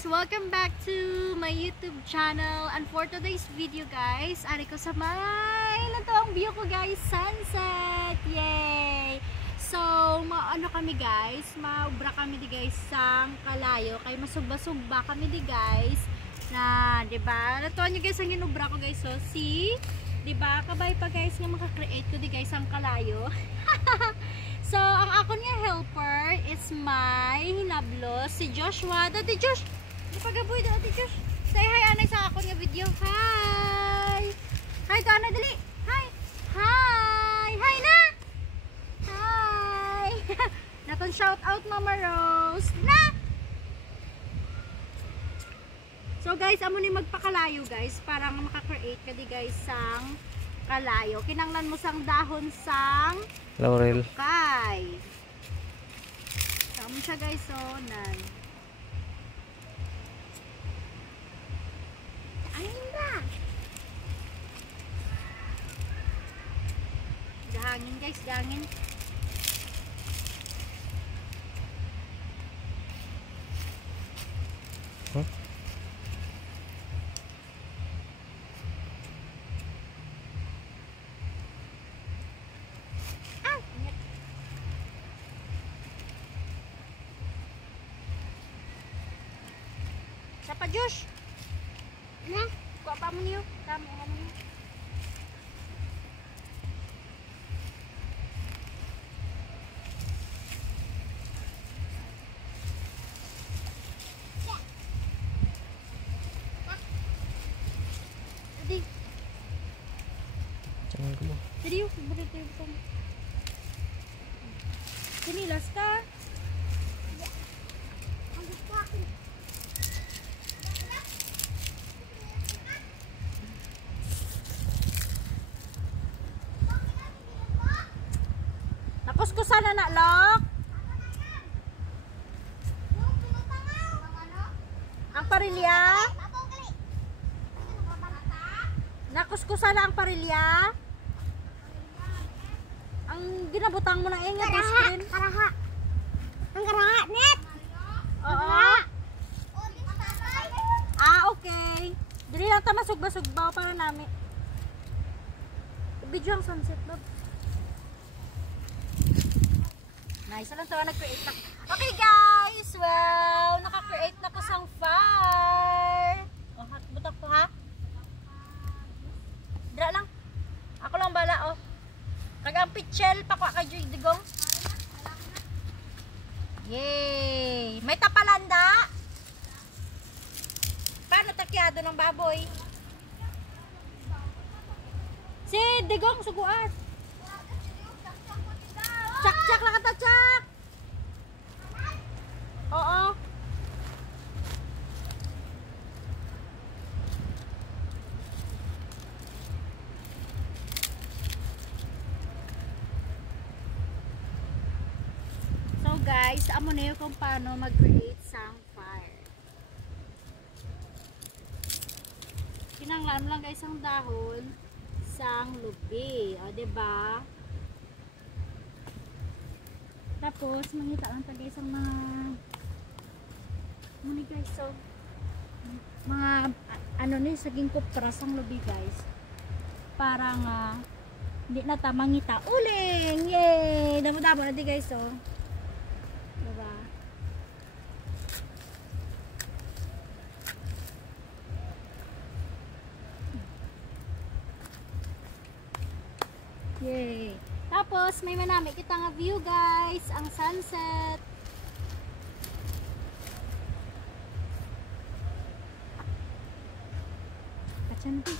Welcome back to my YouTube channel. And for today's video guys, ari ko sa may ito ang view ko guys, sunset. Yay! So, maano kami guys, maubra kami di guys sang kalayo kay masugba-sugba kami di guys na, 'di ba? Natuan niyo guys ang inubra ko guys. So, see? 'Di ba? Kabay pa guys nga maka-create ko di guys ang kalayo. So, ang ako niya helper is my hinablos, si Joshua. Dati Josh, di pagaboy dati Josh. Say hi anay sa ako niya video. Hi! Hi to anay, dali! Hi! Hi! Hi na! Hi! Natong shout out Mama Rose. Na! So guys, amo ni magpakalayo guys, para maka-create ka di guys sang kalayo. Kinanglan mo sang dahon sang laurel. Okay. Sama siya guys, so nan. Ayun ba? Gahangin guys, gahangin. Huh? Siapa Josh? Na, kuha pa mo niyo. Tama mo niyo. Tadi. Jangan ko mo. Tadi yuk, beri tayo bersama. Sini Laska. Kuskusan na Lok. Ang parilya. Nakuskusan na ang parilya. Ang ginabutang mo na ingat yung screen. Karaha. Ang karaha, net. Oo. Ah, okay. Dili lang ta masugba-sugba para nami. Video ang sunset, love. Nice lang tawa nag-create na. Okay guys, well, naka-create na ko sang fire. Oh, butak ko ha. Dira lang. Ako lang bala oh. Kagang pitchel pa ko kay Joy Digong. Yay! May tapalanda. Paano takyado ng baboy? Si Digong suguan. Cak-cak lang kata cak. Oo. So guys, amo na yun kung paano mag-create sang fire. Kinanglan lang guys ang dahon sang lubi. O, diba? Tapos, mangita lang tayo guys ang mga muni guys, so mga ano ni saging kupras ang lubi guys, parang hindi na ta mangita uling. Yay! Damo-damo na di guys, so diba? Yay! Tapos, may manami kita nga view guys, ang sunset. Kachanti.